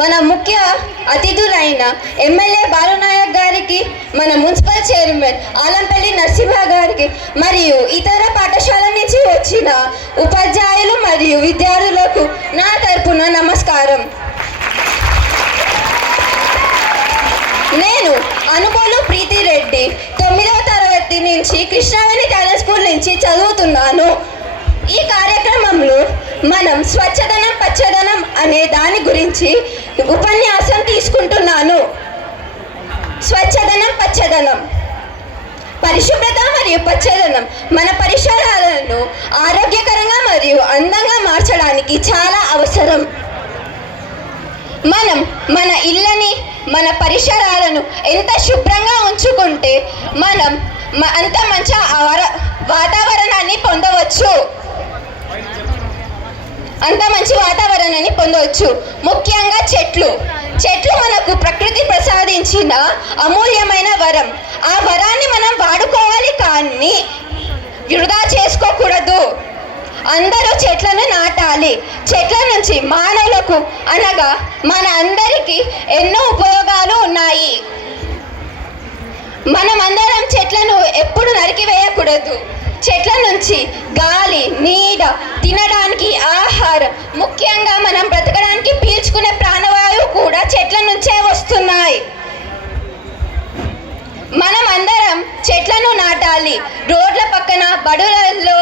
మన ముఖ్య అతిథులైన ఎమ్మెల్యే బాలునాయక్ గారికి, మన మున్సిపల్ చైర్మన్ ఆలంపల్లి నరసింహ గారికి మరియు ఇతర పాఠశాల నుంచి వచ్చిన ఉపాధ్యాయులు మరియు విద్యార్థులకు నా తరపున నమస్కారం. నేను అనుబోలు ప్రీతి రెడ్డి 9వ తరగతి నుంచి కృష్ణవేణి టాలెంట్ స్కూల్ నుంచి చదువుతున్నాను. ఈ కార్యక్రమంలో మనం స్వచ్ఛదనం పచ్చదనం అనే దాని గురించి ఉపన్యాసం తీసుకుంటున్నాను. స్వచ్ఛదనం పచ్చదనం. పరిశుభ్రత మరియు పచ్చదనం మన పరిసరాలను ఆరోగ్యకరంగా మరియు అందంగా మార్చడానికి చాలా అవసరం. మనం మన ఇళ్ళని, మన పరిసరాలను ఎంత శుభ్రంగా ఉంచుకుంటే మనం అంత మంచి వాతావరణాన్ని పొందవచ్చు. ముఖ్యంగా చెట్లు మనకు ప్రకృతి ప్రసాదించిన అమూల్యమైన వరం. ఆ వరాన్ని మనం వాడుకోవాలి, కానీ వృధా చేసుకోకూడదు. అందరూ చెట్లను నాటాలి. చెట్ల నుంచి మానవులకు అనగా మన అందరికీ ఎన్నో ఉపయోగాలు ఉన్నాయి. మనమందరం చెట్లను ఎప్పుడు నరికివేయకూడదు. చెట్ల నుంచి గాలి, నీడ, తినడానికి ఆహారం, ముఖ్యంగా మనం బ్రతకడానికి పీల్చుకునే ప్రాణవాయువు కూడా చెట్ల నుంచే వస్తున్నాయి. మనం అందరం చెట్లను నాటాలి. రోడ్ల పక్కన, బడులలో,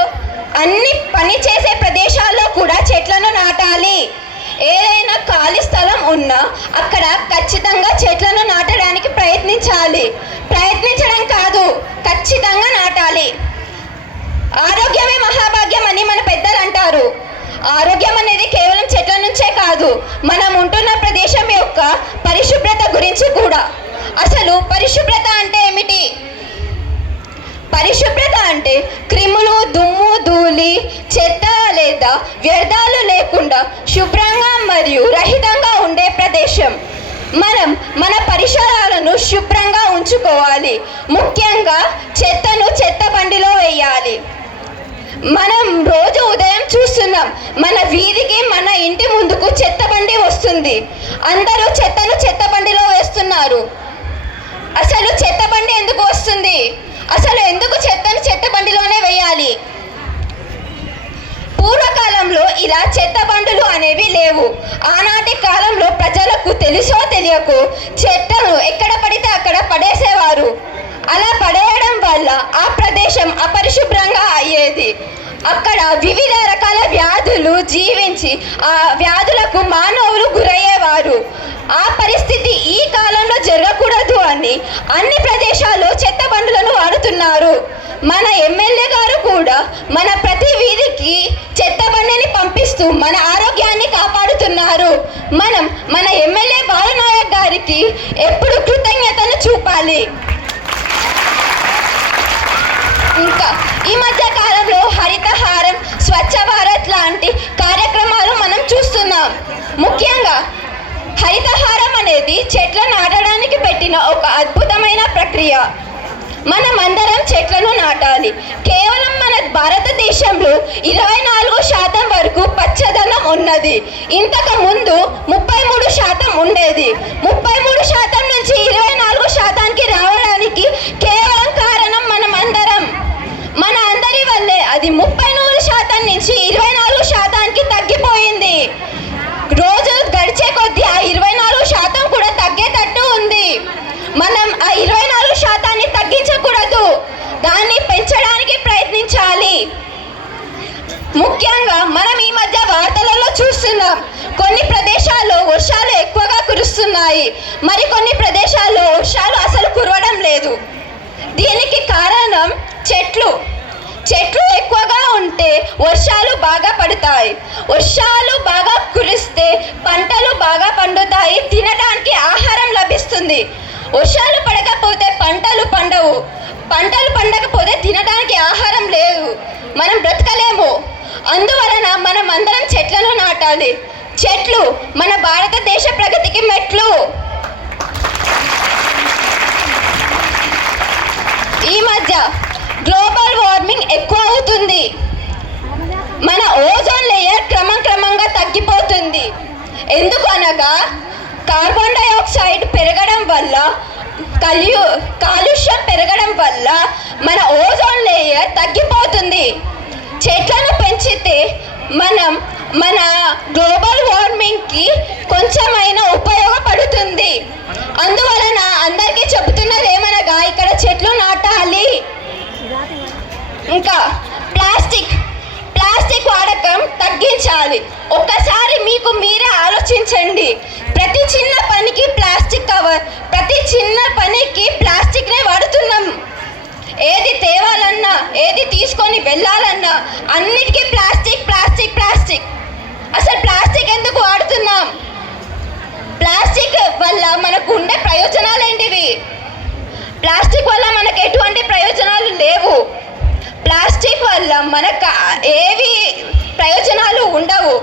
అన్ని పని చేసే ప్రదేశాల్లో కూడా చెట్లను నాటాలి. ఏదైనా ఖాళీ స్థలం ఉన్నా అక్కడ ఖచ్చితంగా చెట్లను నాటడానికి ప్రయత్నించాలి. ప్రయత్నించడం కాదు, ఖచ్చితంగా నాటాలి. ఆరోగ్యమే మహాభాగ్యం అని మన పెద్దలు అంటారు. ఆరోగ్యం అనేది కేవలం చెట్ల నుంచే కాదు, మనం ఉంటున్న ప్రదేశం యొక్క పరిశుభ్రత గురించి కూడా. అసలు పరిశుభ్రత అంటే ఏమిటి? పరిశుభ్రత అంటే క్రిములు, దుమ్ము, ధూళి, చెత్త లేదా వ్యర్థాలు లేకుండా శుభ్రంగా మరియు రహితంగా ఉండే ప్రదేశం. మనం మన పరిసరాలను శుభ్రంగా ఉంచుకోవాలి. ముఖ్యంగా చెత్తను చెత్త బండిలో వేయాలి. మనం రోజు ఉదయం చూస్తున్నాం, మన వీధికి, మన ఇంటి ముందుకు చెత్త బండి వస్తుంది. అందరూ చెత్తను చెత్త బండిలో వేస్తున్నారు. అసలు చెత్త బండి ఎందుకు వస్తుంది? అసలు ఎందుకు చెత్తను చెత్త బండిలోనే వేయాలి? పూర్వకాలంలో ఇలా చెత్త బండులు అనేవి లేవు. ఆనాటి కాలంలో ప్రజలకు తెలుసో తెలియకో చెత్తను ఎక్కడ పడితే అక్కడ పడేసేవారు. అలా పడేయడం వల్ల ఆ ప్రదేశం అపరిశుభ్రంగా అయ్యేది. అక్కడ వివిధ రకాల వ్యాధులు జీవించి ఆ వ్యాధులకు మానవులు గురయ్యేవారు. ఆ పరిస్థితి ఈ కాలంలో జరగకూడదు అని అన్ని ప్రదేశాల్లో చెత్త బండులను వాడుతున్నారు. మన ఎమ్మెల్యే గారు కూడా మన ప్రతి వీధికి చెత్త బండిని పంపిస్తూ మన ఆరోగ్యాన్ని కాపాడుతున్నారు. మనం మన ఎమ్మెల్యే బాలునాయక్ గారికి ఎప్పుడు కృతజ్ఞతను చూపాలి. ఇంకా ఈ మధ్య కాలంలో హరితహారం, స్వచ్ఛ భారత్ లాంటి కార్యక్రమాలు మనం చూస్తున్నాం. ముఖ్యంగా హరితహారం అనేది చెట్లను నాటడానికి పెట్టిన ఒక అద్భుతమైన ప్రక్రియ. మనమందరం చెట్లను నాటాలి. కేవలం మన భారతదేశంలో 24% వరకు పచ్చదనం ఉన్నది. ఇంతకు ముందు 33% ఉండేది. 33% నుంచి 24%కి రావడానికి కేవలం కారణం మనమందరం. మన అందరి వల్లే అది 33% నుంచి 24%కి తగ్గిపోయింది. రోజు గడిచే కొద్దీ ఆ 24% కూడా తగ్గేటట్టు ఉంది. మనం ఆ 24%ని తగ్గించకూడదు, దాన్ని పెంచడానికి ప్రయత్నించాలి. ముఖ్యంగా మనం ఈ మధ్య వార్తలలో చూస్తున్నాం, కొన్ని ప్రదేశాల్లో వర్షాలు ఎక్కువగా కురుస్తున్నాయి, మరికొన్ని ప్రదేశాల్లో వర్షాలు అసలు కురవడం లేదు. దీనికి కారణం చెట్లు ఎక్కువగా ఉంటే వర్షాలు బాగా పడతాయి. వర్షాలు బాగా కురిస్తే పంటలు బాగా పండుతాయి, తినడానికి ఆహారం లభిస్తుంది. వర్షాలు పడకపోతే పంటలు పండవు, పంటలు పండకపోతే తినడానికి ఆహారం లేదు, మనం బ్రతకలేము. అందువలన మనం అందరం చెట్లను నాటాలి. చెట్లు మన భారతదేశ ప్రగతికి మెట్లు. ఈ మధ్య గ్లోబల్ వార్మింగ్ ఎక్కువ అవుతుంది. మన ఓజోన్ లేయర్ క్రమంగా తగ్గిపోతుంది. ఎందుకు అనగా కార్బన్ డైఆక్సైడ్ పెరగడం వల్ల కాలుష్యం పెరగడం వల్ల మన ఓజోన్ లేయర్ తగ్గిపోతుంది. చెట్లను పెంచితే మన గ్లోబల్ వార్మింగ్కి కొంచెమైనా ఉపయోగపడుతుంది. అందువలన అందరికీ చెబుతున్నది ఏమనగా ఇక్కడ చెట్లు నాటాలి. ఇంకా ప్లాస్టిక్ వాడకం తగ్గించాలి. ఒక్కసారి మీకు మీరే ఆలోచించండి. ప్రతి చిన్న పనికి ప్లాస్టిక్ కవర్, ప్రతి చిన్న పనికి ప్లాస్టిక్నే వాడుతున్నాం. ఏది తేవాలన్నా, ఏది తీసుకొని వెళ్ళాలన్నా అన్నిటికీ ప్లాస్టిక్ ప్లాస్టిక్ ప్లాస్టిక్. అసలు ప్లాస్టిక్ ఎందుకు వాడుతున్నాం? ప్లాస్టిక్ వల్ల మనకు ఉండే ప్రయోజనాలు ఏంటివి? ప్లాస్టిక్ వల్ల మనకు ఎటువంటి ప్రయోజనాలు లేవు. ప్లాస్టిక్ వల్ల మనకు ఏవి ప్రయోజనాలు ఉండవు.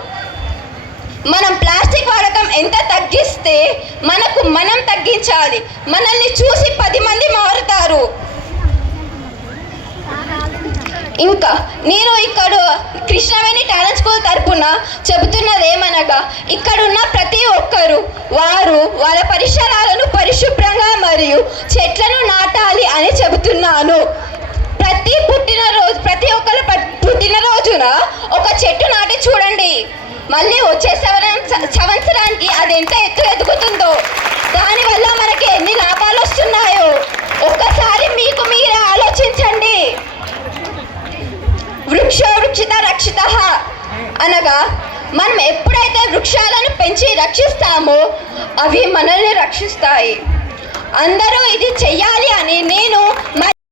మనం ప్లాస్టిక్ వాడకం ఎంత తగ్గిస్తే మనం తగ్గించాలి. మనల్ని చూసి 10 మంది మారుతారు. ఇంకా నేను ఇక్కడ కృష్ణవేణి టాలెంట్ స్కూల్ తరపున చెబుతున్నది ఏమనగా ఇక్కడున్న ప్రతి ఒక్కరు వాళ్ళ పరిసరాలను పరిశుభ్రంగా మరియు చెట్లను నాటాలి అని చెబుతున్నాను. ప్రతి ఒక్కరు పుట్టినరోజున ఒక చెట్టు నాటి చూడండి. మళ్ళీ వచ్చే సంవత్సరానికి అది ఎంత ఎత్తు ఎదుగుతుందో, దానివల్ల మనకి ఎన్ని లాభాలు వస్తున్నాయో ఒక్కసారి మీకు మీరే ఆలోచించండి. వృక్షిత రక్షిత అనగా మనం ఎప్పుడైతే వృక్షాలను పెంచి రక్షిస్తామో అవి మనల్ని రక్షిస్తాయి. అందరూ ఇది చెయ్యాలి అని నేను